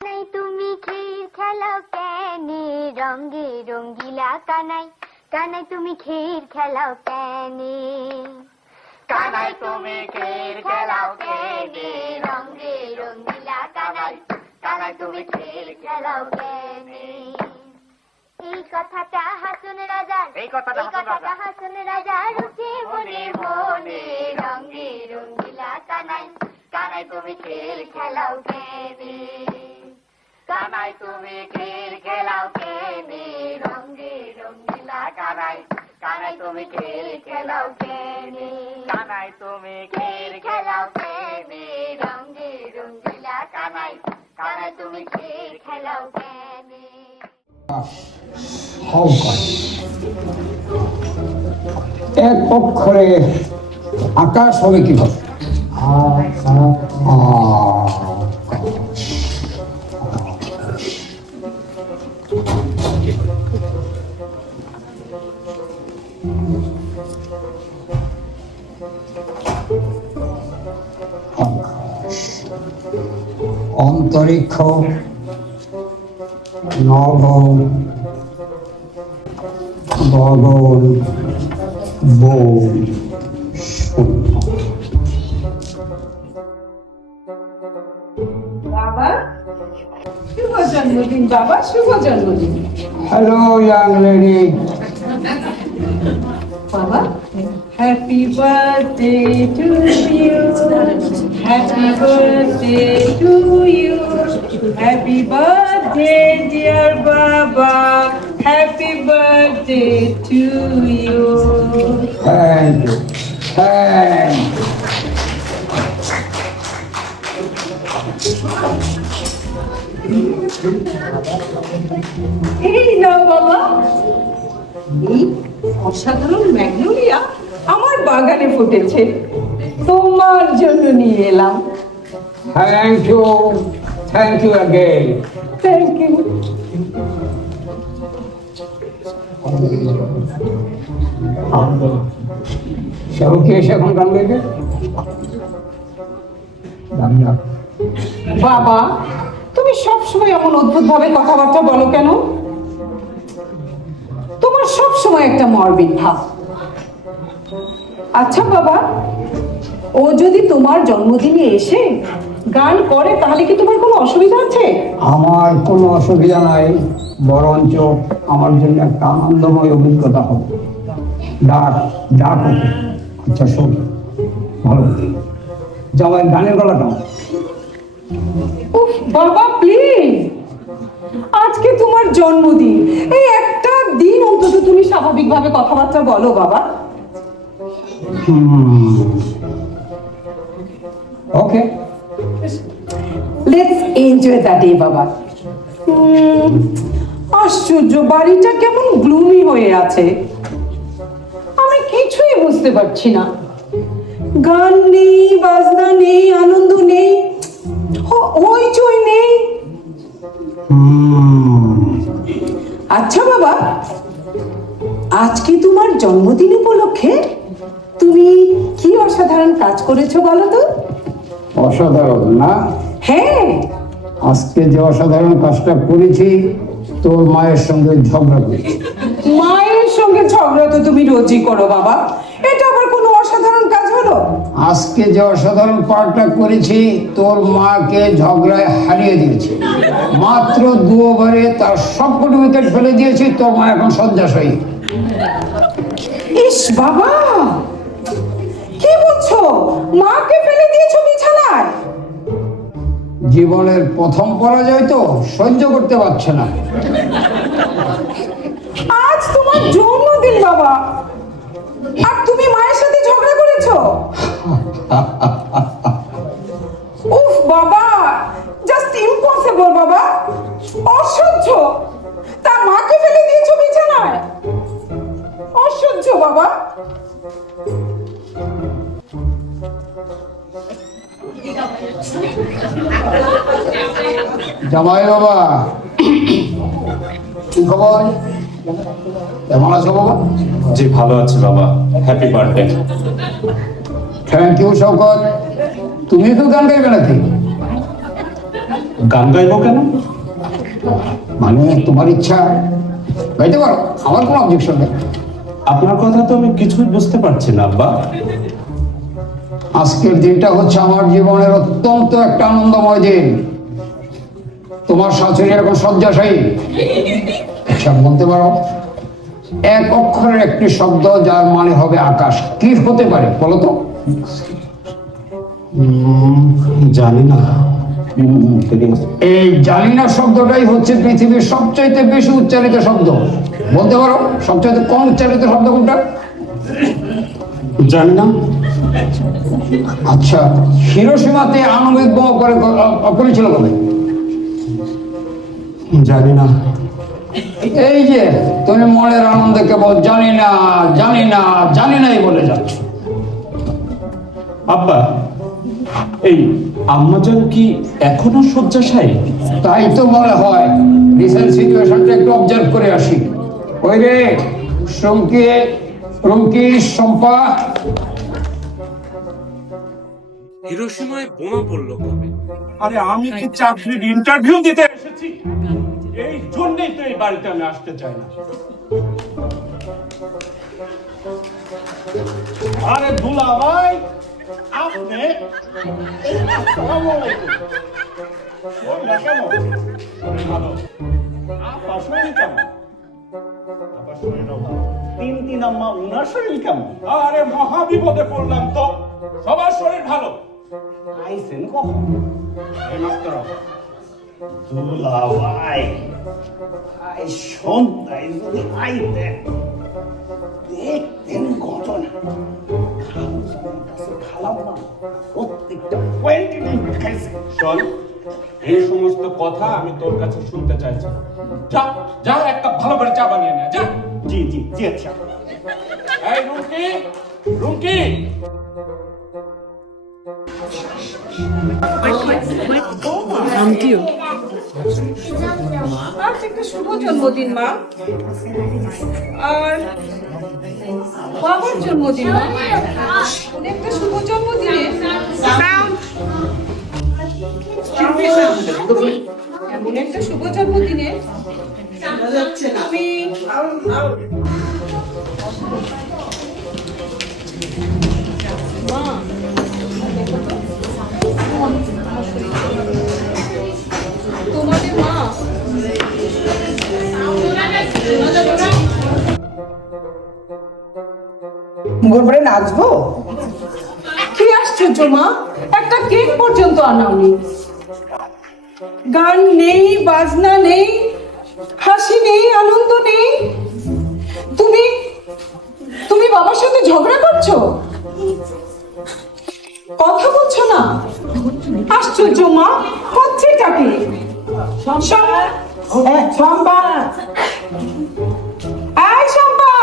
কানাই তুমি খেল খেলাও কেনে রঙে রঙ্গিলা কানাই, কানাই তুমি খেল খেলাও কেনে, কানাই তুমি খেল খেলাও কেনে রঙে রঙ্গিলা কানাই, কানাই তুমি খেল খেলাও কেনে। এই কথাটা হাসুন রাজার, এই কথাটা হাসুন রাজার উঠে মনে মনে রঙে রঙ্গিলা কানাই, কানাই তুমি খেল খেলাও কেনে, কানাই তুমি খেল খেলাও কেনে রঙে রঙ্গিলা কানাই, কানাই তুমি খেল খেলাও কেনে, কানাই তুমি খেল খেলাও কেনে রঙে রঙ্গিলা কানাই, কানাই তুমি খেল খেলাও কেনে। এক অক্ষরে আকাশ হবে কি হবে? অন্তরিক্ষ, নভ, গগন, বন, শূন্য। বাবা শুভ জন্মদিন, বাবা শুভ জন্মদিন। Hello young lady. বাবা happy birthday to you, happy birthday to you, happy birthday dear বাবা, happy birthday to you. Thank you, thank you. এই নাও বাবা, এই অসাধারণ ম্যাগনোলিয়া আমার বাগানে ফুটেছে, তোমার জন্য নিয়ে এলাম। Thank you, thank you again. Thank you. সব কি এসে এখন গান গাইবে? বাবা তুমি সবসময় এমন অদ্ভুত ভাবে কথাবার্তা বলো কেন? তোমার সবসময় একটা মরবিড ভাব। আচ্ছা বাবা, ও যদি তোমার জন্মদিনে এসে গান করে তাহলে কি তোমার কোনো অসুবিধা আছে? আমার কোনো অসুবিধা নাই, বরঞ্চ আমার জন্য একটা আনন্দময় অভিজ্ঞতা হবে। ডাক ডাক ওকে। আচ্ছা শোন, ভালো জামাই গানের গলাটা। উফ বাবা প্লিজ, আজকে তোমার জন্মদিন, এই একটা দিন অন্তত তুমি স্বাভাবিকভাবে কথাবার্তা বলো বাবা। ওকে, লেটস এনজয় দ্য ডে বাবা। আশ্চর্য, বাড়িটা কেমন গ্লুমি হয়ে আছে, আমি কিছুই বুঝতে পারছি না। গান নেই, বাজনা নেই, আনন্দ নেই, হইচই নেই। আচ্ছা বাবা, আজকে তোমার জন্মদিন উপলক্ষে তুমি কি অসাধারণ কাজ করেছো বলো তো? অসাধারণ না? হ্যাঁ, আজকে যে অসাধারণ কাজটা করেছি, তোর মায়ের সঙ্গে ঝগড়া করেছি। মায়ের সঙ্গে ঝগড়া তো তুমি রোজই করো বাবা, এটা আবার কোনো অসাধারণ কাজ হলো? আজকে যে অসাধারণ পাঠটা করেছি, তোর মাকে ঝগড়ায় হারিয়ে দিয়েছি। মাত্র 2 ওভারে তার সবকটি উইকেট ফেলে দিয়েছি, তোর মা এখন শয্যাশয়ী। ইস বাবা, কি বলছো? মাকে ফেলে দিয়েছো বিছানায়? জীবনের প্রথম পরাজয় তো সহ্য করতে পারছে না। আজ তোমার জন্মদিন বাবা, আর তুমি মায়ের সাথে ঝগড়া করেছো? উফ বাবা, জাস্ট ইম্পসিবল বাবা, অসহ্য। তার মাকে ফেলে দিয়েছো বিছানায়, অসহ্য বাবা। জামাই বাবা, কি খবর? কেমন আছো বাবা? জি ভালো আছি বাবা, happy birthday. Thank you Shawkat. তুমি তো গান গাইবে নাকি? গান গাইবো কেন? মানে তোমার ইচ্ছা গাইতে পারো, আমার কোনো অবজেকশন নেই। আপনার কথা তো আমি কিছুই বুঝতে পারছি না আব্বা। আজকের দিনটা হচ্ছে আমার জীবনের অত্যন্ত একটা আনন্দময় দিন। তোমার শাশুড়ি এখন শয্যাশায়ী। আচ্ছা বলতে পারো এক অক্ষরের একটি শব্দ যার মানে হবে আকাশ, কি হতে পারে বলো তো? জানি না। এই জানি না শব্দটাই হচ্ছে পৃথিবীর সবচাইতে বেশি উচ্চারিত শব্দ। বলতে পারো সবচাইতে কম উচ্চারিত শব্দ কোনটা? জানি না। আচ্ছা, হিরোশিমাতে আণবিক বোমা করেছিল কবে? জানি না। এই যে তুমি মনের আনন্দে কেবল জানি না জানি না জানি নাই বলে যাচ্ছ। আব্বা, এই আম্মাজান কি এখনো শয্যাশায়ী? তাই তো মনে হয়। রিসেন্ট সিচুয়েশনটা একটু অবজার্ভ করে আসি। ওই রে রুমকি, রুমকি, শম্পা, হিরোশিমায় বোমা পড়লো কবে? আরে আমি কি চাকরির ইন্টারভিউ দিতে এসেছি? এই জন্যই তো এই বাড়িতে আমি আসতে চাই না। আরে দুলা ভাই, আপনি আসসালামু আলাইকুম। শরীরটা কেমন? শরীর ভালো। আপনার শরীর কেমন? আপনার শরীরও ভালো। তিন আম্মা, উনার শরীর কেমন? আরে মহা বিপদে পড়লাম তো। সবার শরীর ভালো। আইছেন কখন? এইমাত্র। দুলা ভাই, আই সন্ধ্যায় যদি আইতেন দেখতেন ঘটনা। খালাম না, প্রত্যেকটা পয়েন্টে খাইছে। শোন, এই সমস্ত কথা আমি তোর কাছে শুনতে চাইছি না। যা যা, একটা ভালো করে চা বানিয়ে নে, যা। জি জি জি, আচ্ছা। এই রুমকি, রুমকি, আজ একটা শুভ জন্মদিন মা, আর বাবার জন্মদিন মা। একটা শুভ জন্মদিনে এমন একটা শুভ জন্মদিনে আমি মা তোমাদের মা ঘুরে নাচবো? কি আশ্চর্য মা, একটা কেক পর্যন্ত আনাওনি। গান নেই, বাজনা নেই, হাসি নেই, আনন্দ নেই। তুমি তুমি বাবার সাথে ঝগড়া করছো, কথা বলছো না। আশ্চর্য মা, হচ্ছেটা কি? শম্পা, এই শম্পা,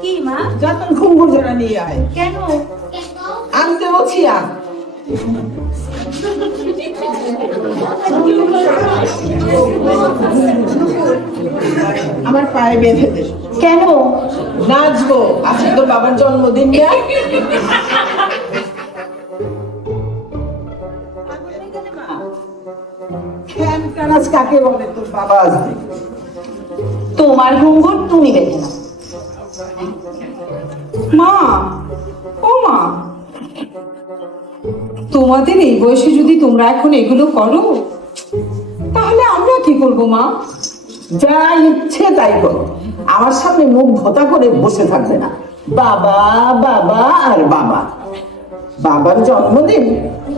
কি মা? যতন ঘুঙ্গুর জোড়া নিয়ে আয়। কেন? আনতে বলছি আর আমার পায়ে বেঁধে দে। কেন? নাচবো, আজকে তোর বাবার জন্মদিন না? নাচ কাকে বলে? তোর বাবা আসবে। তোমার ঘুঙ্গুর তুমি বেঁধে নাও। মা, ও মা, তোমাদের এই বয়সে যদি তোমরা এখন এগুলো করো, তাহলে আমরা কি করবো মা? যা ইচ্ছে তাই করো, আমার সামনে মুখ ভোতা করে বসে থাকবে না। বাবা বাবা আর বাবা। বাবার জন্মদিন,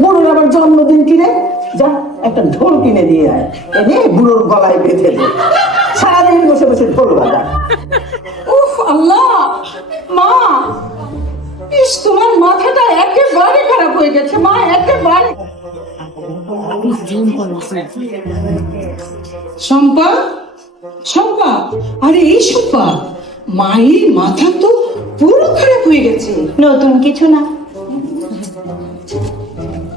বুড়োর আবার জন্মদিন কিনে যা একটা ঢোল কিনে দিয়ে আয়, এনে বুড়োর গলায় বেঁধে দে, সারাদিন বসে বসে ঢোল বাজা। উফ আল্লাহ, মা, ইস তোমার মাথাটা একেবারে খারাপ হয়ে গেছে মা, একেবারে। শম্পা, শম্পা, আরে এই শম্পা, মায়ের মাথা তো পুরো খারাপ হয়ে গেছে। নতুন কিছু না।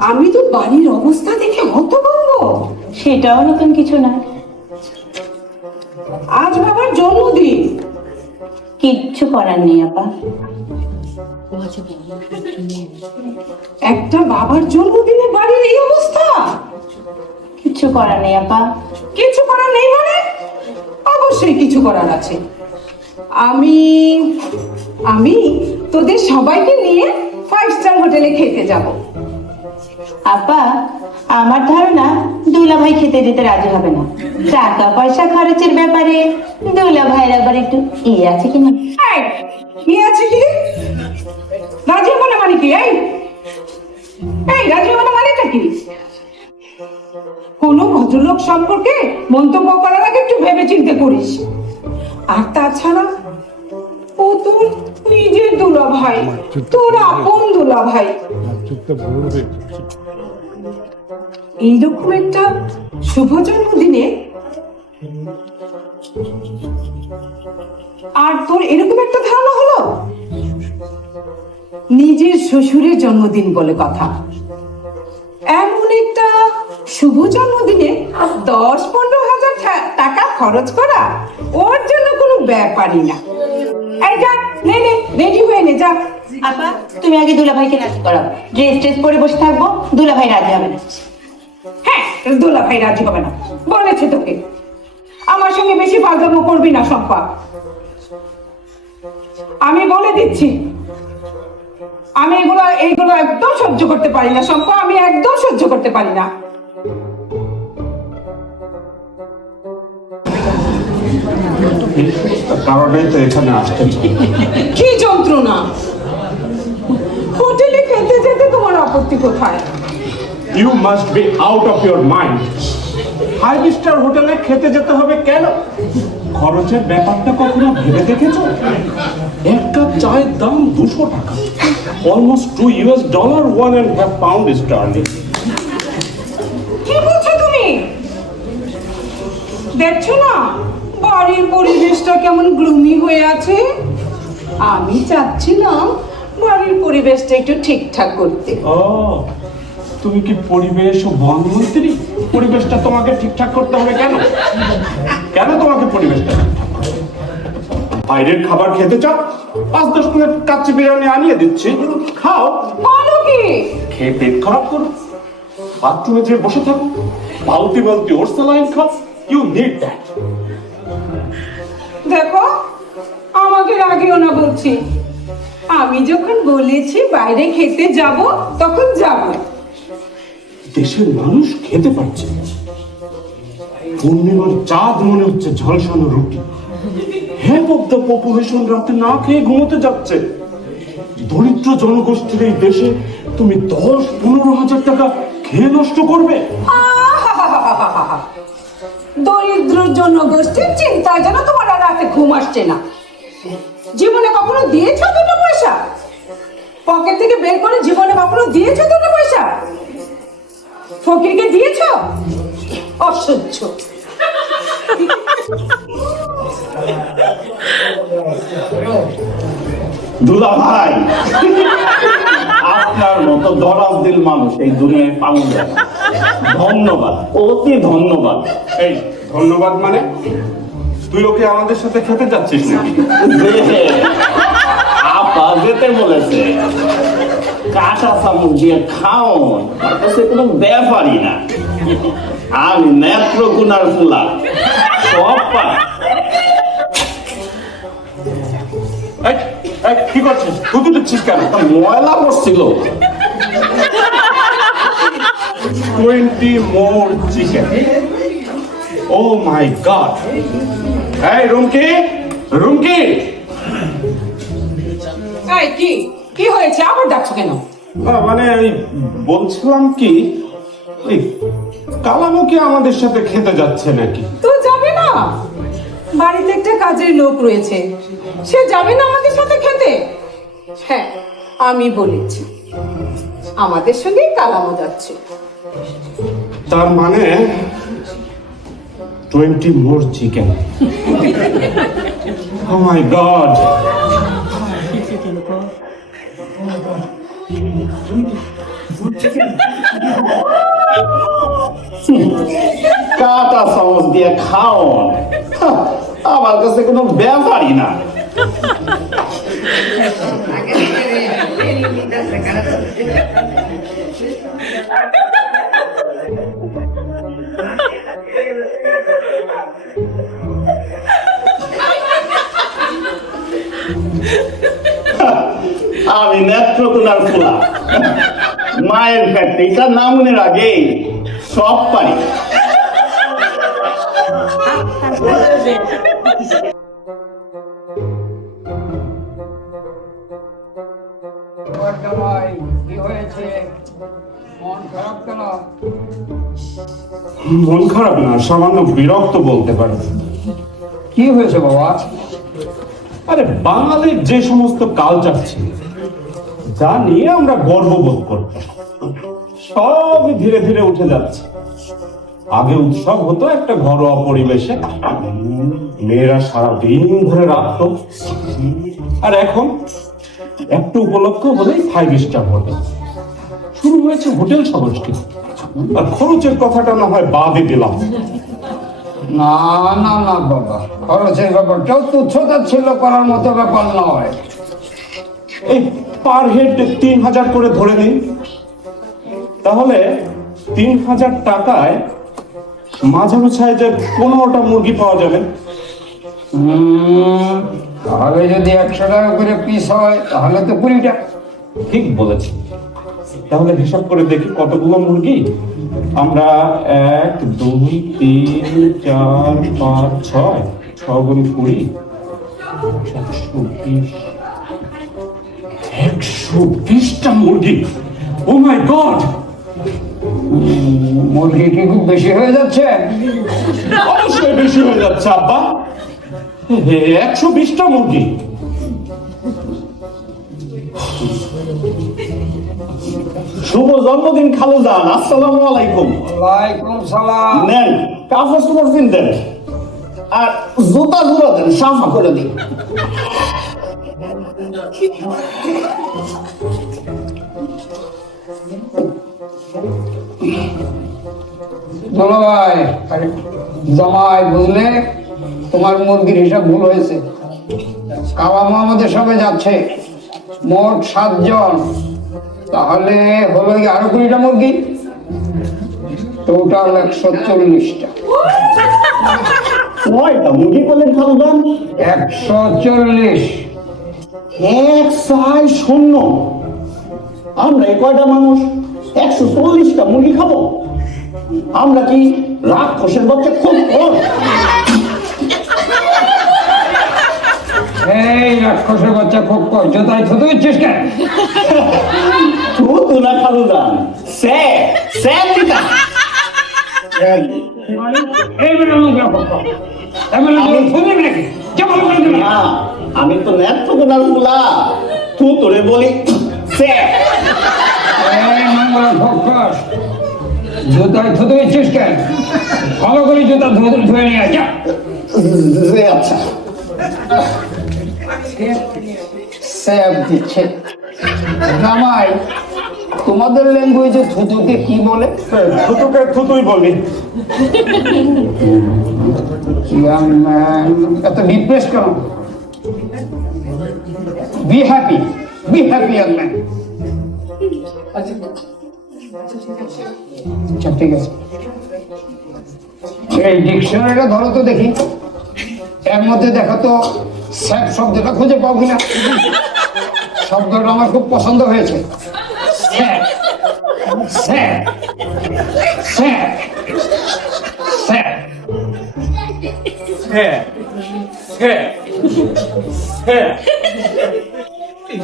আমি তো বাড়ির অবস্থা দেখে হতভম্ব। সেটাও নতুন কিছু না। আজ বাবার জন্মদিন, কিচ্ছু করার নেই আপা। একটা বাবার জন্মদিনে বাড়ির এই অবস্থা। কিচ্ছু করার নেই আপা। কিছু করার নেই মানে? অবশ্যই কিছু করার আছে। আমি আমি তোদের সবাইকে নিয়ে 5 স্টার হোটেলে খেতে যাব। আপা, আমার ধারণা দুলা ভাই খেতে যেতে রাজি হবে না। টাকা পয়সা খরচের ব্যাপারে দুলা ভাইয়ের আবার একটু ইয়ে আছে কিনা। এই, কি আছে কি? রাজি হবে না মানে কি? এই রাজি হবে না মানেটা কি? কোনো ভদ্রলোক সম্পর্কে মন্তব্য করার আগে একটু ভেবে চিন্তে করিস। আর তাছাড়া ও তোর নিজের দুলা ভাই, তোর আপন দুলা ভাই। এইরকম একটা শুভ জন্মদিনে আর তোর এরকম একটা ধারণা হলো? নিজের শ্বশুরের জন্মদিন বলে কথা, এমন একটা শুভ জন্মদিনে 10-15 হাজার টাকা খরচ করা ওর জন্য কোনো ব্যাপারই না। এই যা, নে রেডি হয়ে নে যা। আপা, তুমি আগে দুলা ভাইকে রাজি করাও। ড্রেস ট্রেস পরে বসে থাকবো, দুলা ভাই রাজি হবে না। হ্যাঁ, দোলা ভাই রাজি হবে না বলেছে তোকে। আমার সঙ্গে বেশি ফাজলামো করবি না শম্পা, আমি বলে দিচ্ছি। আমি এইগুলো একদম সহ্য করতে পারি না শম্পা, আমি একদম সহ্য করতে পারি না। কারণেই তো এখানে আসতে চাই। কি যন্ত্রণা! হোটেলে খেতে যেতে তোমার আপত্তি কোথায়? You must be out of your mind. 5 star হোটেলে খেতে যেতে হবে কেন? খরচের ব্যাপারটা কখনো ভেবে দেখেছো? এক কাপ চায়ের দাম 200 টাকা, অলমোস্ট $2 1.5 পাউন্ড স্টার্লিং। কি বলছো তুমি? দেখছো না বাড়ির পরিবেশটা কেমন গ্লুমি হয়ে আছে? আমি চাচ্ছিলাম বাড়ির পরিবেশটা একটু ঠিকঠাক করতে। ও, তুমি কি পরিবেশ ও বনমন্ত্রী? পরিবেশটা তোমাকে ঠিকঠাক করতে হবে কেন? কেন তোমাকে পরিবেশটা ঠিকঠাক করতে হবে? বাইরের খাবার খেতে চাও? 5-10 মিনিট কাচ্চি বিরিয়ানি আনিয়ে দিচ্ছি, খাও। বলো কি? খেয়ে পেট খারাপ করো, বাথরুমে যেয়ে বসে থাকো, বালতি বালতি ওর স্যালাইন খাও। You need that. দেখো, আমাকে রাগিও না বলছি। আমি যখন বলেছি বাইরে খেতে যাব তখন যাব। দেশের মানুষ খেতে পারছে না। পূর্ণিমার চাঁদ মনে হচ্ছে ঝলসানো রুটি। হ্যাভ অফ দ্য পপুলেশন রাতে না খেয়ে ঘুমোতে যাচ্ছে। দরিদ্র জনগোষ্ঠীর এই দেশে তুমি 10-15 হাজার টাকা খেয়ে নষ্ট করবে? আহাহাহাহাহা। দরিদ্র জনগোষ্ঠীর চিন্তায় যেন তোমার আর রাতে ঘুম আসছে না। জীবনে কখনো দিয়েছো 2 পয়সা? পকেট থেকে বের করে জীবনে কখনো দিয়েছো 2 পয়সা? ফকিরকে দিয়েছো? অসহ্য। দুলা ভাই, আপনার মতো দরাজ দিল মানুষ এই দুনিয়ায় পাওয়া যায় না। ধন্যবাদ, অতি ধন্যবাদ। এই ধন্যবাদ মানে? তুই ওকে আমাদের সাথে খেতে যাচ্ছিস নাকি? আপা যেতে বলেছে, কাঁচা চামচ দিয়ে খাওন, তার কাছে কোনো ব্যাপারই না। আমি নেত্রকোনার ফুলা, সব পাই। এই, এই, কি করছিস? তুই দিচ্ছিস কেন? ময়লা পড়ছিল। 20 more chicken. Oh my God! Hey, Rumki, Rumki! এই কি হয়েছে? আবার ডাকছো কেন? মানে বলছিলাম কি, ওই কালামুকি আমাদের সাথে খেতে যাচ্ছে নাকি? তো যাবে না? বাড়িতে একটা কাজের লোক রয়েছে, সে যাবে না আমাদের সাথে খেতে? হ্যাঁ, আমি বলেছি আমাদের সঙ্গে কালামও যাচ্ছে। তার মানে 20 more chicken. Oh my God! কাঁচা চামচ দিয়ে খাওন, আমার কাছে কোনো ব্যাপারই না। আমি নেত্রকোনার ফুলা মায়ের ফ্যাক্টরিটার নামের আগে সব পারি। কি হয়েছে? মন খারাপ কেন? মন খারাপ না, সামান্য বিরক্ত বলতে পারে। কি হয়েছে বাবা? আরে বাঙালির যে সমস্ত কালচার ছিল, যা নিয়ে আমরা গর্ববোধ করতাম, সবই ধীরে ধীরে উঠে যাচ্ছে। আগে উৎসব হতো একটা ঘরোয়া পরিবেশে, মেয়েরা সারাদিন ধরে রাখতো, আর এখন একটু উপলক্ষ হলেই 5 স্টার হোটেল শুরু হয়েছে, হোটেল সমষ্টি। আর খরচের কথাটা না হয় বাদই দিলাম। না না না বাবা, খরচের ব্যাপারটাও তুচ্ছতাচ্ছিল্য করার মতো ব্যাপার নয়। এই পার হেড 3000 করে ধরে নিন, তাহলে 3000 টাকায় মাঝামাঝায় যে 15টা মুরগি পাওয়া যাবে। তাহলে যদি 100 টাকা করে পিস হয় তাহলে তো 20টা। ঠিক বলেছি। তাহলে হিসাব করে দেখি কতগুলো মুরগি। আমরা 1 2 3 4 5 6 6 গুণ 20 120টা মুরগি। ও মাই গড, মুরগি কি খুব বেশি হয়ে যাচ্ছে? অবশ্যই বেশি হয়ে যাচ্ছে আব্বা। 120টা মুরগি। শুভ জন্মদিন খালুজান, আসসালামু আলাইকুম। ওয়ালাইকুম সালাম। নেন কাপড় চোপড় কিনতেন আর জুতা জুড়া দেন, সাফা করে দিন। বলো ভাই, জামাই বুঝলে তোমার মুরগির হিসাব ভুল হয়েছে। কাবা আমাদের সবে যাচ্ছে, মোট 7 জন, তাহলে হলো কি আরো 20টা মুরগি, টোটাল 140টা। কয়টা মুরগি করলেন খালুজান? 140। 160। আমরা এই কয়টা মানুষ 140টা মুরগি খাবো? আমরা কি রাক্ষসের বাচ্চা? খুব এই রাক্ষসের বাচ্চা খুব কষ্ট, তাই থুতু ইচ্ছিস কেন? তুই না খালুজান, দিতা। এই বেটা লোক রাক্ষস, এমন থুতু নাকি? কেমন করে দিবি? না, আমি তো নেত্রকোনার ফুলা, তুই তোরে বলি এই মঙ্গলা ফক্কস, জুতায় থুতু ইচ্ছিস কেন? ভালো করে জুতা ধুয়ে নিয়ে যা। আচ্ছা স্যাপ দিচ্ছে। জামাই, তোমাদের ল্যাঙ্গুয়েজে থুতুকে কি বলে? থুতুকে থুতুই বলি। ইয়াং ম্যান, এত ডিপ্রেস কেন? Be happy young man. আচ্ছা ঠিক আছে, এই ডিকশনারিটা ধরো তো দেখি, এর মধ্যে দেখো তো স্যাপ শব্দটা খুঁজে পাও কিনা। শব্দটা আমার খুব পছন্দ হয়েছে। Sap sap sap sap.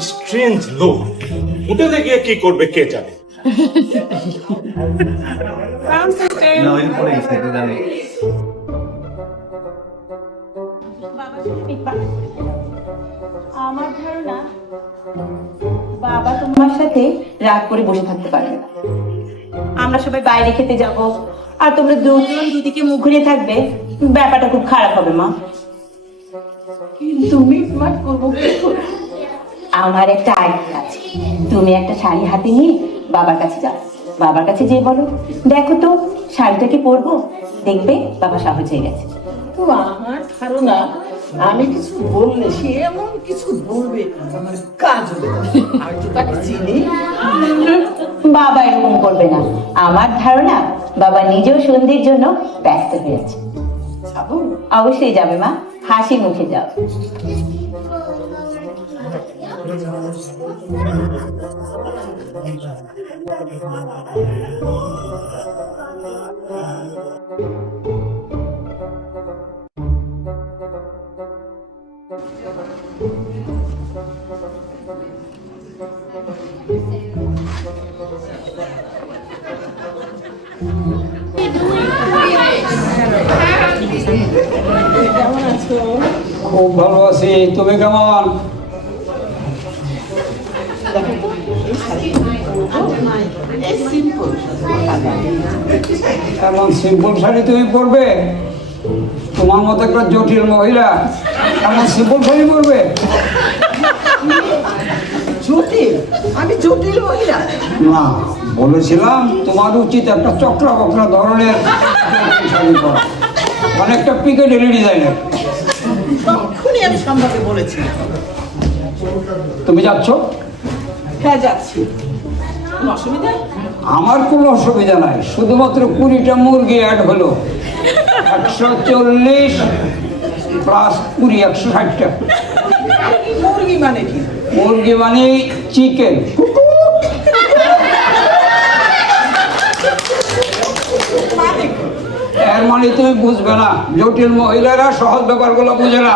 Strange লোক, হোটেলে গিয়ে কি করবে কে জানে। আমার ধারণা বাবা তোমার সাথে রাগ করে বসে থাকতে পারবে না। আমরা সবাই বাইরে খেতে যাব আর তোমরা দুজন দুদিকে মুখ ঘুরিয়ে থাকবে, ব্যাপারটা খুব খারাপ হবে মা। কিন্তু মিটমাট করবো কি করে? আমার একটা আইডিয়া আছে। তুমি একটা শাড়ি হাতে নিয়ে বাবার কাছে যাও, বাবার কাছে যেয়ে বলো, দেখো তো শাড়িটা কি পরবো, দেখবে বাবা সহজ হয়ে গেছে। তো আমার ধারণা আমি কিছু বললে সে এমন কিছু বলবে আমার কাজ হবে না। আমি তো তাকে চিনি। বাবা এরকম করবে না। আমার ধারণা বাবা নিজেও সন্ধির জন্য ব্যস্ত হয়েছে। যাবো? অবশ্যই যাবে মা, হাসি মুখে যাও। খুব ভালো আছি, তুমি কেমন? এমন সিম্পল শাড়ি তুমি পরবে? তোমার মতো একটা জটিল মহিলা এমন সিম্পল শাড়ি পরবে? জটিল? আমি জটিল মহিলা? না, বলেছিলাম তোমার উচিত একটা চক্রা বক্রা ধরনের শাড়ি পরা, অনেকটা পিকেডেলি ডিজাইনের। তখনই আমি সম্ভাবে বলেছি। তুমি যাচ্ছ? হ্যাঁ, যাচ্ছি। কোনো অসুবিধা? আমার কোনো অসুবিধা নাই, শুধুমাত্র 20টা মুরগি অ্যাড হলো, 140 প্লাস 20, 160টা। মুরগি মানে কি? মুরগি মানে চিকেন। এর মানে তুমি বুঝবে না, জটিল মহিলারা সহজ ব্যাপারগুলো বুঝে না।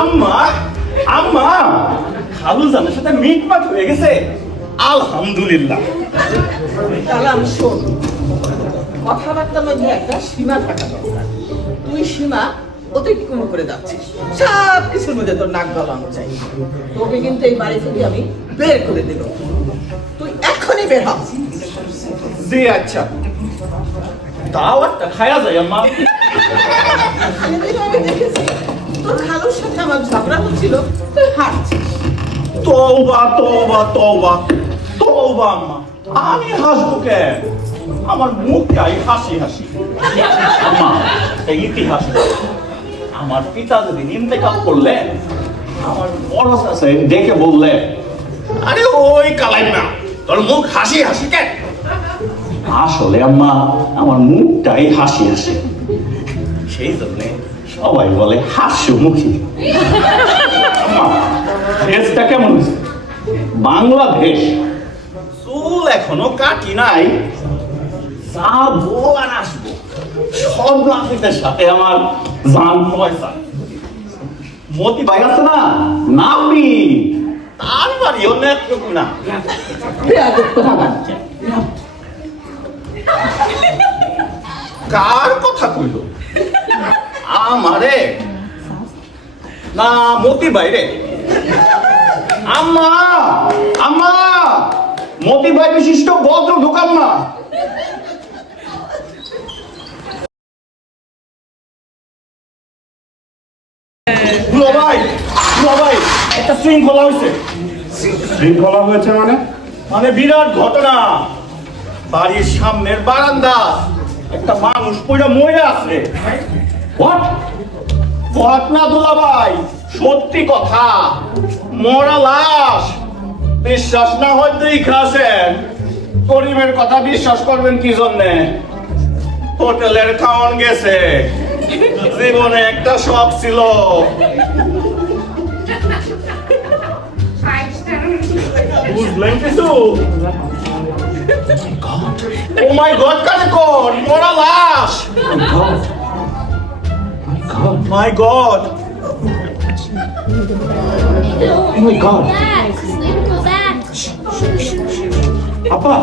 আম্মা, আম্মা, খালু জানের সাথে মিটমাট হয়ে গেছে, আলহামদুলিল্লাহ। তাহলে আমি শোন, কথাবার্তার মধ্যে একটা সীমা থাকা দরকার। তুই সীমা অতিক্রম করে যাচ্ছিস, সব কিছুর মধ্যে তোর নাক গলানো চাই। তোকে কিন্তু এই বাড়ি থেকে আমি বের করে দেব, তুই এখনই বের হ। জি আচ্ছা, তাও একটা খায়া যায় আম্মা। সেদিন আমি দেখেছি তোর খালুর সাথে আমার ঝগড়া হচ্ছিল, তুই হাঁটছিস। তওবা তওবা তওবা তওবা আম্মা, আমি হাসবো কেন? আমার মুখটাই হাসি হাসি। আম্মা, এই ইতিহাস বলে, আমার পিতা যেদিন ইন্তেকাল করলেন, আমার বড় চাচা ডেকে বললেন, আরে ওই কালাই না, তোর মুখ হাসি হাসি কেন? আসলে আম্মা, আমার মুখটাই হাসি হাসি, সেই জন্যে সবাই বলে হাস্যমুখী। আম্মা, ড্রেসটা কেমন হয়েছে? বাংলাদেশ। চুল এখনো কাটি নাই, যাবো আর আসবো, সব নাপিতের সাথে আমার জান পয়সা। মতি ভাই আছে না, নাপি, তার বাড়িও নেত্রকোনা। কার কথা কইল? আমারে না মতি বাইরে? আম্মা, আম্মা, মতি ভাই বিশিষ্ট বজ্র ঢোকান না। ভাই, ভাই, একটা শৃঙ্খলা হয়েছে। শৃঙ্খলা হয়েছে মানে? মানে বিরাট ঘটনা। বাড়ির সামনের বারান্দা একটা মানুষ পয়লা মরে আছে। হোয়াট? ঘটনা দুলাভাই, সত্যি কথা, মরা লাশ। বিশ্বাস না হয় দেখাছেন, গরিবের কথা বিশ্বাস করবেন কি জন্যে? হোটেলের খাওয়ান গেছে, জীবনে একটা শখ ছিল। বুঝলেন কিছু? ও মাই গড, কানে কোন মরা লাশ! মাই গড, মাই গড! আপা,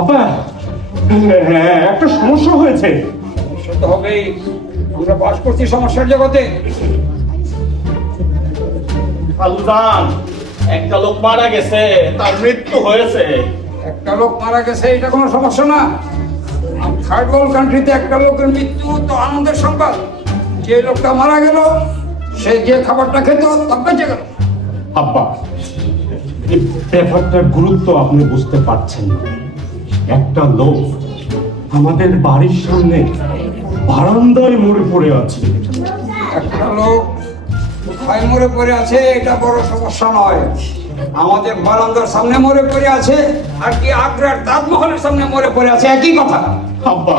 আপা, হ্যাঁ, একটা সমস্যা হয়েছে। সেটা হবেই, আমরা বাস করছি সমস্যার জগতে। খালুজান, একটা লোক মারা গেছে, তার মৃত্যু হয়েছে। একটা লোক মারা গেছে, এটা কোনো সমস্যা না। থার্ড ওয়ার্ল্ড কান্ট্রিতে একটা লোকের মৃত্যু তো আনন্দের সংবাদ। যে লোকটা মারা গেল, সে যে খাবারটা খেত তা বেঁচে গেল। আব্বা, এই ব্যাপারটার গুরুত্ব আপনি বুঝতে পারছেন না। একটা লোক আমাদের বাড়ির সামনে বারান্দায় মরে পড়ে আছে। একটা লোক কোথায় মরে পড়ে আছে এটা বড় সমস্যা নয়। আমাদের বারান্দার সামনে মরে পড়ে আছে আর কি আগ্রার তাজমহলের সামনে মরে পড়ে আছে, একই কথা। আব্বা,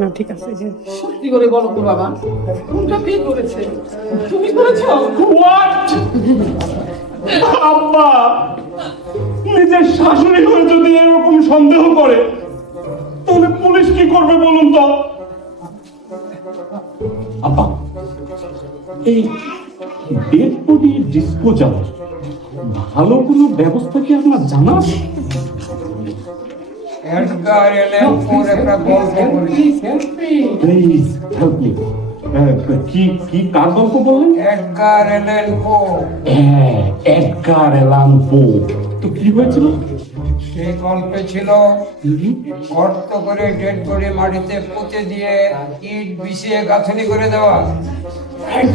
না ঠিক আছে সত্যি করে বলো তো বাবা, কোনটা কে করেছে? তুমি করেছো? হোয়াট? আব্বা নিজের শাশুড়ি হয়ে যদি এরকম সন্দেহ করে তাহলে পুলিশ কি করবে বলুন তো? আব্বা এই ডেড বডি ডিসপোজাল ভালো কোনো ব্যবস্থা কি আপনার জানা আছে? এডগার এলেন পোর একটা গল্প বলি। Please help me. কি কি কার গল্প বললেন? এডগার এলেন পো। হ্যাঁ, এডগার অ্যালান পো। তো কি হয়েছিল? সেই গল্পে ছিল গর্ত করে ডেড বডি মাটিতে পুঁতে দিয়ে ইট বিছিয়ে গাঁথনি করে দেওয়া।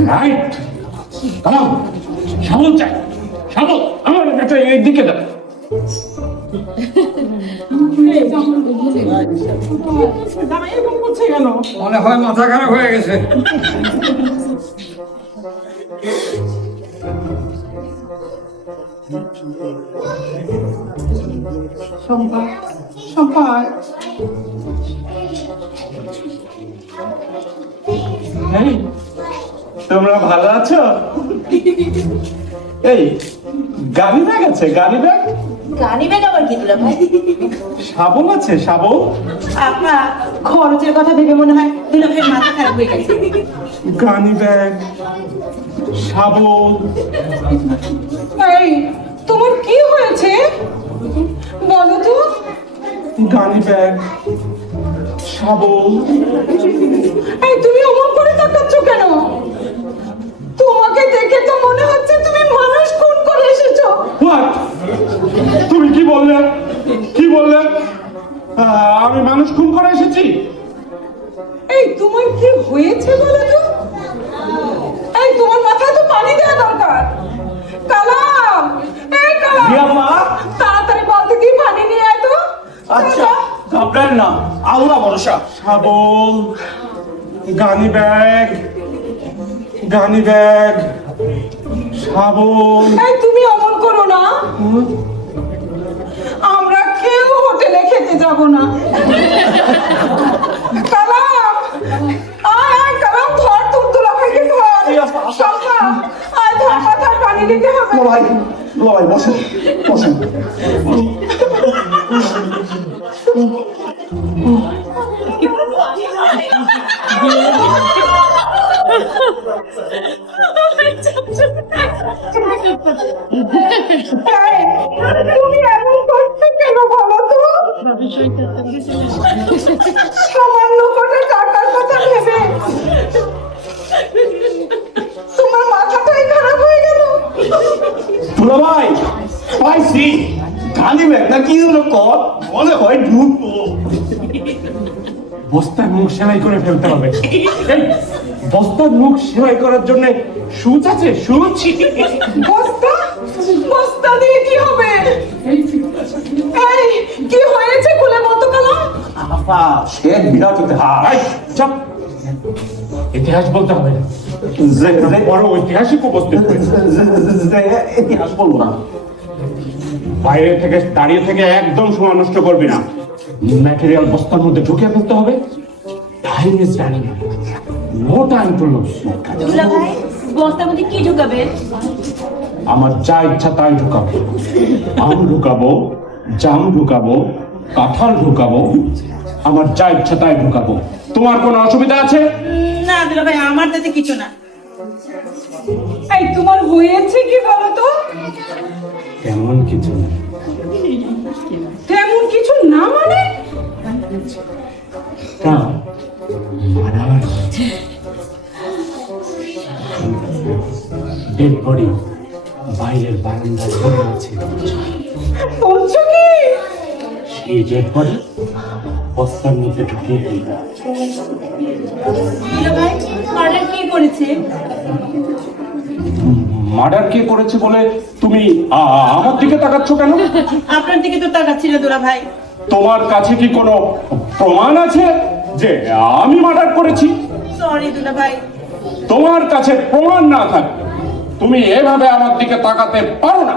রাইট। কাম অন, শাবল চাই, শাবল। আমার কাছে এই দিকে দাও। এরকম করছে কেন? মনে হয় মাথা খারাপ হয়ে গেছে। শম্পা, শম্পা, এই, তোমরা ভালো আছো? এই গাড়ি ব্যাগ আছে, গাড়ি ব্যাগ? গাড়ি ব্যাগ আবার কি দুলা ভাই? শাবল আছে, শাবল? আপা খরচের কথা ভেবে মনে হয় দুলা ভাইয়ের মাথা খারাপ হয়ে গেছে। গানি ব্যাগ, শাবল। এই তোমার কি হয়েছে বলো তো? গানি ব্যাগ, শাবল। এই তুমি অমন করে তাকাচ্ছ কেন? তোমাকে দেখে তো মনে হচ্ছে তুমি মানুষ খুন করে এসেছো। হোয়াট? তুমি কি বললে? কি বললে? আমি মানুষ খুন করে এসেছি? এই তোমার কি হয়েছে বলো তো? এই তোমার মাথায় তো পানি দেওয়া দরকার। কালাম, এই কালাম, রিয়া মা? তাড়াতাড়ি বালতি দিয়ে পানি নিয়ে আয় তো। আচ্ছা, ঘাবড়েন না, আল্লাহ ভরসা। শাবল, গানি ব্যাগ, গানি ব্যাগ, শাবল। এই তুমি অমন করো না, আমরা কেউ হোটেলে খেতে যাব না। কালাম, আয় আয় কালাম, ধর তোর দুলাভাইকে ধর। শম্পা, আয় ধর, মাথায় পানি দিতে হবে। লড়াই, লড়াই, বসেন, বসেন। তুমি এমন করছো কেন বলো তো? সামান্য করে টাকার কথা ভেবে তোমার মাথাটাই খারাপ হয়ে গেল। দুলা ভাই, পাইছি। গাড়ি ব্যাগ না কি হলো কর? মনে হয় ঢুকবো। বস্তার মুখ সেলাই করে ফেলতে হবে। এই, বস্তার মুখ সেলাই করার জন্য সুচ আছে? সুচ? বস্তা, বস্তা দিয়ে কি হবে? এই কি হয়েছে খুলে বলতো কালাম? আপা, সে বিরাট ইতিহাস। এই, চুপ। ইতিহাস বলতে হবে না। বড় ঐতিহাসিক উপস্থিত হয়েছে। ইতিহাস বলবো না। বাইরে থেকে দাঁড়িয়ে থেকে একদম সময় নষ্ট করবি না। ম্যাটেরিয়াল বস্তার মধ্যে ঢুকে ফেলতে হবে। Time is running out. No time to lose. দুলা ভাই বস্তার মধ্যে কি ঢুকাবে? আমার যা ইচ্ছা তাই ঢুকাবো। আম ঢুকাবো, জাম ঢুকাবো, কাঁঠাল ঢুকাবো, আমার যা ইচ্ছা তাই ঢুকাবো। তোমার কোনো অসুবিধা আছে? না দুলা ভাই, আমার তাতে কিছু না। এই তোমার হয়েছে কি বলো তো? তেমন কিছু না। তেমন কিছু না মানে? তা মারার ডেড বডি বাইরের বারান্দায় পড়ে আছে। বলছো কি? সেই ডেড বডি বস্তার মধ্যে ঢুকিয়ে দিলাম। দুলা ভাই মার্ডার কে করেছে? মার্ডার কে করেছে বলে তুমি আমার দিকে তাকাচ্ছ কেন? আপনার দিকে তো তাকাচ্ছি না দুলা ভাই। তোমার কাছে কি কোনো প্রমাণ আছে যে আমি মার্ডার করেছি? সরি দুলা ভাই। তোমার কাছে প্রমাণ না থাকে তুমি এভাবে আমার দিকে তাকাতে পারো না।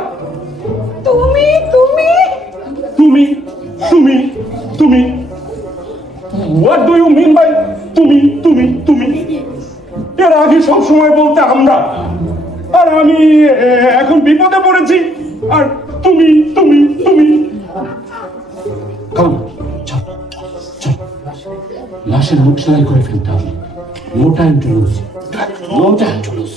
তুমি তুমি তুমি তুমি তুমি what do you mean by তুমি। এর আগে সব সময় বলতে আমরা, আর আমি এখন বিপদে পড়েছি আর তুমি তুমি তুমি। লাশের মুখ সেলাই করে ফেলতে হবে। No time to lose, no time to lose.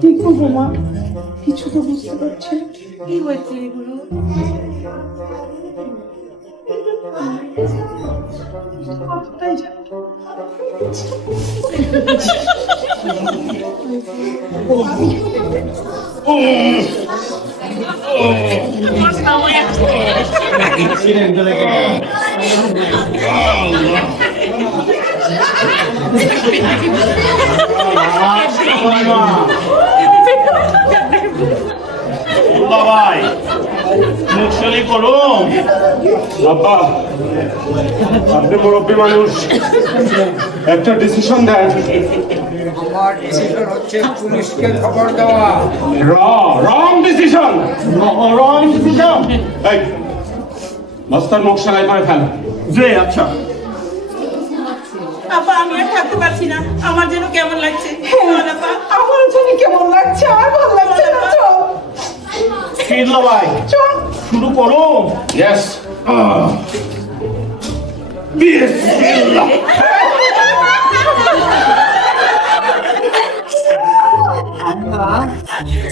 কি করবো মা, কিছু তো বুঝতে পারছি না। কি হয়েছে এগুলো? কোথায় যাবো? বাবাই মুখ সলি করুন। বাবা, আপনি মুরব্বী মানুষ, একটা ডিসিশন দেন। আমার ডিসিশন হচ্ছে পুলিশকে খবর দেওয়া। রং ডিসিশন, রং ডিসিশন। এই মাস্টার মুখ সেলাই করে ফেল। জি আচ্ছা। আপা আমি আর থাকতে পারছি না, আমার যেন কেমন লাগছে। আপা আমার জন্য কেমন লাগছে, আর ভালো লাগছে না। চল ফিরলো ভাই, চল। শুরু করো। ইয়েস। বিসমিল্লাহ।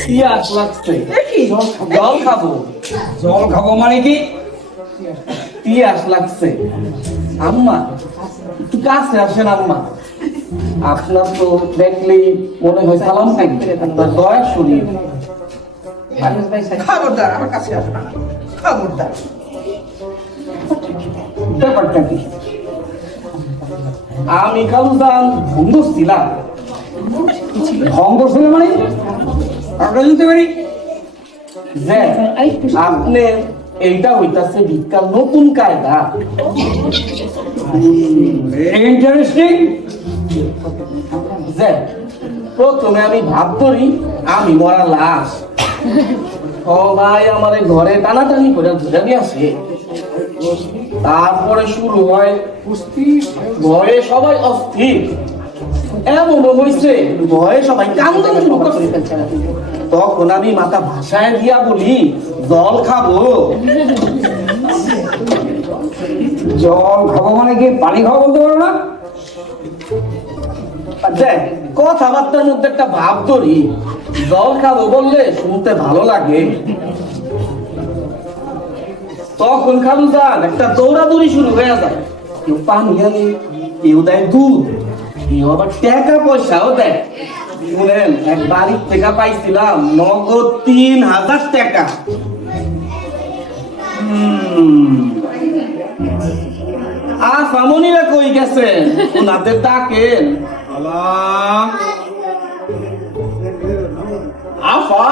পিয়াস লাগছে, জল খাবো। জল খাবো মানে কি? পিয়াস লাগছে। আম্মা একটু কাছে আসেন আম্মা। আপনার তো দেখলেই মনে হয় সালাম থাকবে, আপনার দয়া শুনি। খবরদার আমার কাছে আসবে না, খবরদার। ব্যাপারটা কি? আমি কালুদান ভঙ্গ ছিলাম। ভঙ্গ ছিল মানে আমরা বুঝতে পারি যে আপনি এইটা হইতাছে ভিক্ষার নতুন কায়দা। ইন্টারেস্টিং। যে প্রথমে আমি ভাব করি আমি মরা লাশ, সবাই আমার ঘরে টানাটানি করে ধরে দিয়ে আসে। তারপরে শুরু হয় ভয়ে সবাই অস্থির। এমনও হয়েছে ভয়ে সবাই কান্দন শুরু করে ফেলছে। তখন আমি মাথা ভাষায় দিয়া বলি জল খাবো। জল খাবো মানে কি পানি খাবো বলতে পারো না? দেখ কথাবার্তার মধ্যে একটা ভাব ধরি, জল খাবো বললে শুনতে ভালো লাগে। তখন খালুদান একটা দৌড়াদৌড়ি শুরু হয়ে যায়। কেউ পানি আনে, কেউ দেয় দুধ, কেউ আবার টাকা পয়সাও দেয়। শুনেন, এক বাড়ির থেকে পাইছিলাম নগদ ৩,০০০ টাকা। আসামনিরা কই গেছেন? ওনাদের ডাকেন। আফা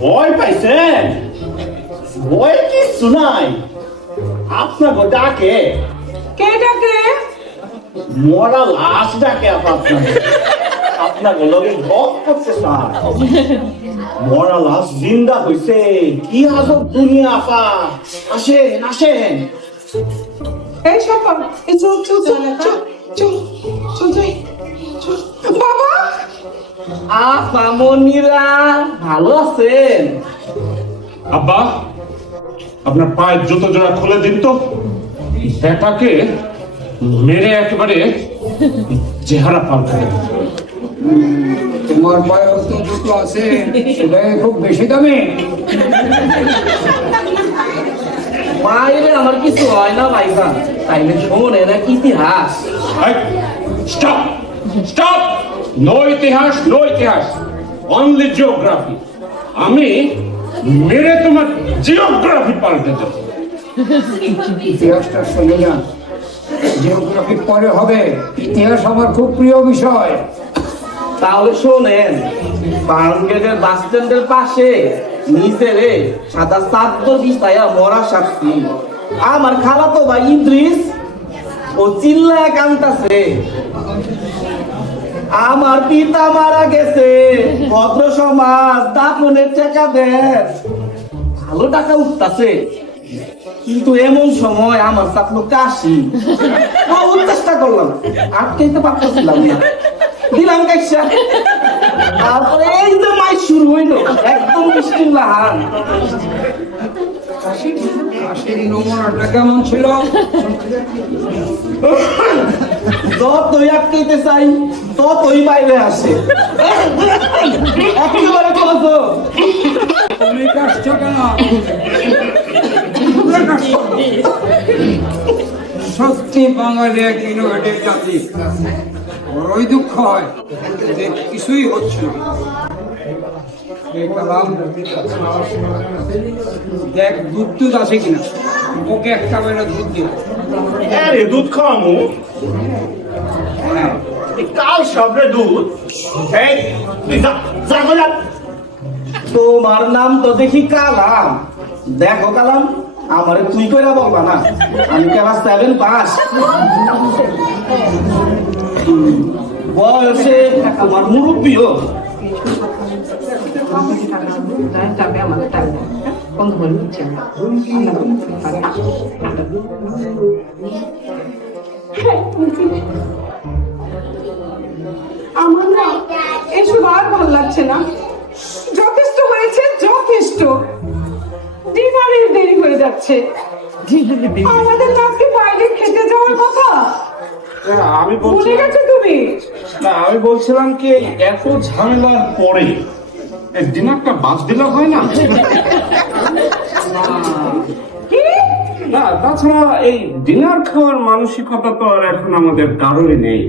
ভয় পাইছেন? ভয় কিছু নাই, আপনাকে ডাকে। কে ডাকে? মরা লাশ ডাকে আপা। আপনাকে লগে গপ করতে চায়। মরা লাশ জিন্দা হইছে, কি আজব দুনিয়া আপা। আসেন আসেন। এই সব চল চল চল চল চল চল যাই। বাবা আসামনিরা ভালো আছেন? আব্বা, আপনার পায়ের জুতো জোড়া খুলে দিন তো। বেটাকে মেরে একেবারে চেহারা পার করে দিন। তোমার পায়ে অত জুতো আছে, সেটা খুব বেশি দামি। মায়ের আমার কিছু হয় না ভাইজান, তাইলে শোনেন এক ইতিহাস। স্টপ স্টপ, নো ইতিহাস, নো ইতিহাস, অনলি জিওগ্রাফি। আমি মেরে তোমার জিওগ্রাফি পাল্টে দেবো। ইতিহাসটা শুনে যান, জিওগ্রাফি পরে হবে, ইতিহাস আমার খুব প্রিয় বিষয়। তাহলে শোনেন, বারঙ্গেটের বাস স্ট্যান্ডের পাশে নিচে রে সাদা চাদ্দ বিছায়া মরা সাক্ষী আমার খালাতো ভাই ইদ্রিস ও চিল্লায় কান্তাছে, আমার পিতা মারা গেছে, ভদ্র সমাজ দাফনের টাকা দেন। ভালো টাকা উঠতাছে, কিন্তু এমন সময় আমার চাপলো কাশি। বহুত চেষ্টা করলাম, আটকাইতে পারতেছিলাম না, দিলাম কাইসা। তারপরে এই যে মাই শুরু হইলো, একদম বৃষ্টির লাহান। কাশির নমুনাটা কেমন ছিল? যতই আটকাইতে চাই ততই বাইরে আসে। একেবারে কত তুমি কাশছো কেন? সত্যি বাঙালি এক ইনোভেটিভ জাতি, বড়ই দুঃখ হয় যে কিছুই হচ্ছে না। এই কালাম, দেখ দুধ টুধ আছে কিনা, ওকে একটা বেলা দুধ দিও। আরে দুধ খাওয়ামু, হ্যাঁ, কাল সবরে দুধ। এই তুই যা, যা করে যা। তোমার নাম তো দেখি কালাম। দেখো কালাম, আমারে তুই কইরা বলবা না, আমি ক্লাস 7 পাস। বয়সে তোমার মুরব্বিও। আমার না এসব আর ভালো লাগছে না, যথেষ্ট হয়েছে, যথেষ্ট। ডিনারের দেরি হয়ে যাচ্ছে, আমাদের না আজকে বাইরে খেতে যাওয়ার কথা, আমি ভুলে গেছো তুমি? না, আমি বলছিলাম কি এত ঝামেলার পরে ডিনারটা বাদ দিলে হয় না? কি? না, তাছাড়া এই ডিনার খাওয়ার মানসিকতা তো আর এখন আমাদের কারোরই নেই।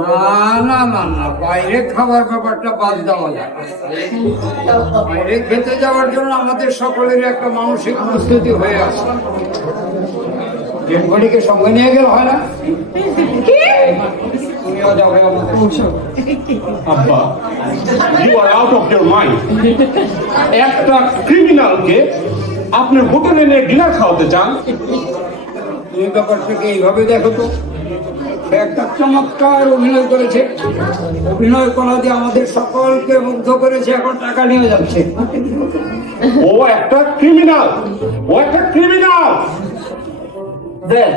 না না না না, বাইরে খাবার ব্যাপারটা বাদ দেওয়া যায়। বাইরে খেতে যাওয়ার জন্য আমাদের সকলের একটা মানসিক প্রস্তুতি হয়ে আসে। ডেডবডিকে সঙ্গে নিয়ে গেলে হয় না? তুমিও যাবে আমাদের। আব্বা, you are out of your mind. একটা ক্রিমিনালকে আপনি হোটেলে নিয়ে ডিনার খাওয়াতে চান? তুমি ব্যাপারটাকে এইভাবে দেখো তো, সে একটা চমৎকার অভিনয় করেছে, অভিনয় করা দিয়ে আমাদের সকলকে মুগ্ধ করেছে, এখন টাকা নিয়ে যাচ্ছে। ও একটা ক্রিমিনাল, ও একটা ক্রিমিনাল। দেখ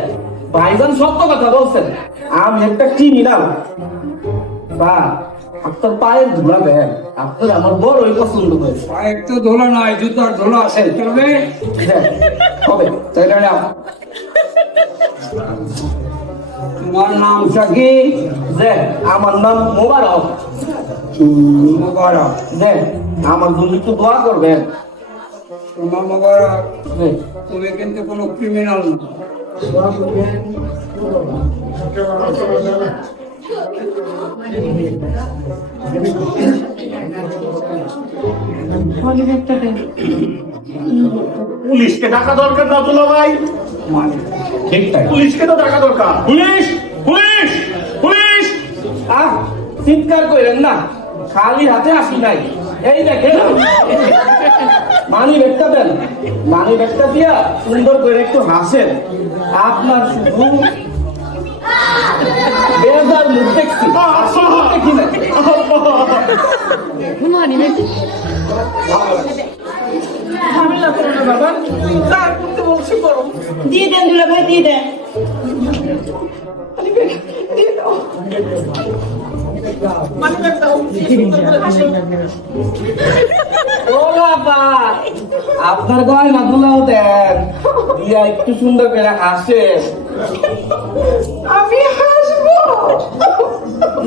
ভাইজান সত্য কথা বলছেন, আমি একটা ক্রিমিনাল। আপনার পায়ের ধুলা দেন, আপনার আমার বড়ই পছন্দ হয়েছে। পায়ের তো ধোলা নয়, জুতার ধোলা আছে। চলবে? দেখ, হবে। তাইলে নাও। তোমার নামটা কি? দেখ আমার নাম মোবারক। মোবারক। দেখ আমার জন্য একটু দোয়া করবেন। তোমার মোবারক, দেখ, তুমি কিন্তু কোনো ক্রিমিনাল না। পুলিশকে ডাকা দরকার না দুলা ভাই? মানে ঠিক তাই। পুলিশকে তো ডাকা দরকার। Police, police, police! চিৎকার করেন না, খালি হাতে আসি নাই। এই দেখেন, মানি ব্যাগটা দেন, মানি ব্যাগটা দিয়া সুন্দর করে একটু হাসেন। আপনার শুধু বেজার মুখ দেখছি, আসল মুখ দেখি না। ঝামেলা করো না বাবা, যা করতে বলছি করো। দিয়ে দেন দুলা ভাই, দিয়ে দেন। মানি ব্যাগ দাও, সুন্দর করে হাসেন। ও বাবা, আপনার গয়না দুলাও দেন, দিয়া একটু সুন্দর করে হাসেন। আমি হাসবো?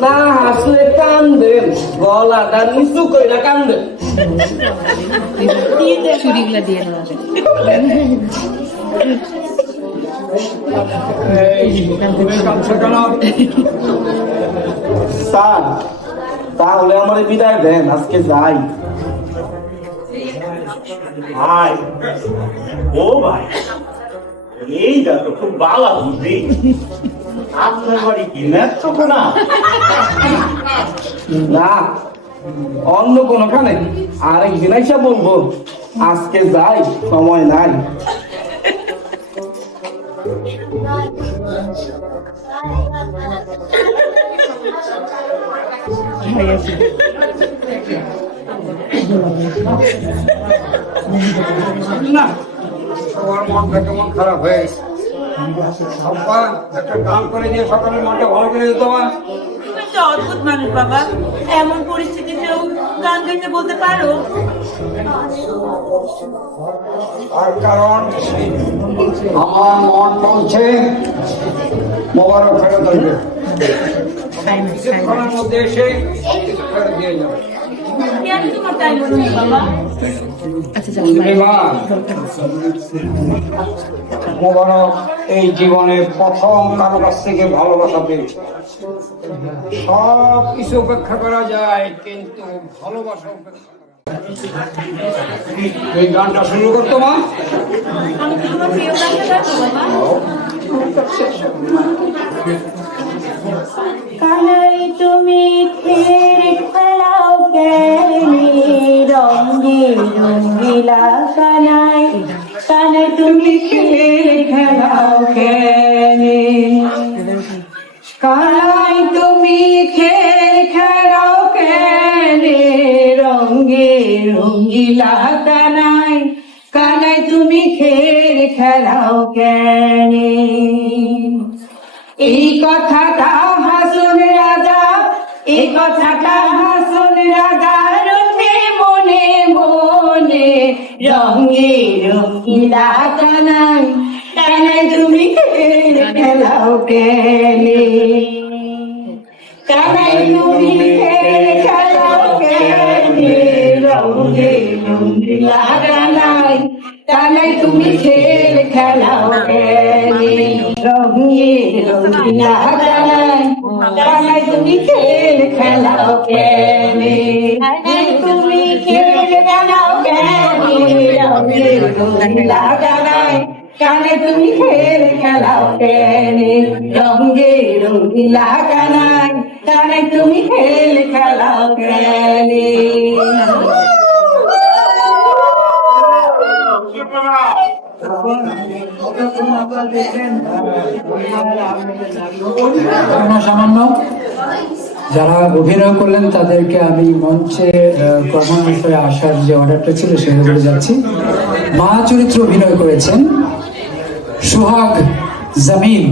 না হাসলে কান্দেন, গলাটা নিচু কইরা কান্দেন। দিয়ে দেন, চুরিগুলা দিয়ে দেওয়া তুমি কাঁদছো কেন? স্যার তাহলে আমার বিদায় দেন, আজকে যাই। ভাই ও ভাই এই দেখো খুব বালা বুঝি আপনার বাড়ি কি নেত্রকো না না, অন্য কোনখানে আরেকদিন এসে বলবো, আজকে যাই, সময় নাই। না, তোমার মনটা কেমন খারাপ হয়ে গেছে। আব্বা, একটা গান করে দিয়ে সকালের মনটা ভালো করে দিত। তুমি একটা অদ্ভুত মানুষ বাবা, এমন পরিস্থিতিতেও গান গাইতে বলতে পারো। আর কারণ আমার মন বলছে মোবারক ফেরত আসবে, কিছুক্ষণের মধ্যে এসে ফেরত দিয়ে যাবে। কেন তোমার তাই মনে হয় বাবা? মোবারক এই জীবনে প্রথম কারো কাছ থেকে ভালোবাসা পেয়েছে। সব কিছু উপেক্ষা করা যায়, কিন্তু ভালোবাসা উপেক্ষা করা যায় না। এই গানটা শুরু করতো মা। আমি কি তোমার প্রিয় গানটা গাবো বাবা? কানাই তুমি খের খেলাও কেনে রঙে রঙিলা কানাই, কানাই তুমি খের খেলাও কেনে, কানাই তুমি খেল খেলাও কেনে রঙে রঙ্গিলা কানাই, কানাই তুমি খেল খেলাও কেনে। এই কথাটা হাসুন রাজা, এই কথাটা হাসুন রাজা রুখে মনে মনে রঙে রঙিলা কানাই, কানাই তুমি খেল খেলাও কেনে, কানাই তুমি খেল খেলাও কেনে রঙে রঙিলা কানাই, কানাই তুমি খেল খেলাও কেনে রঙে রঙিলা কানাই, কানাই তুমি খেল খেলাও কেনে, কানাই তুমি খেল খেলাও কেনে রঙে রঙিলা কানাই, কানাই তুমি খেল খেলাও কেনে রঙে রঙিলা কানাই, কানাই তুমি খেল খেলাও কেনে। সামান্য যারা অভিনয় করলেন তাদেরকে আমি মঞ্চে ক্রমান্বয়ে আসার যে অর্ডারটা ছিল সেটা বলে যাচ্ছি। মা চরিত্র অভিনয় করেছেন সোহাগ জামিন।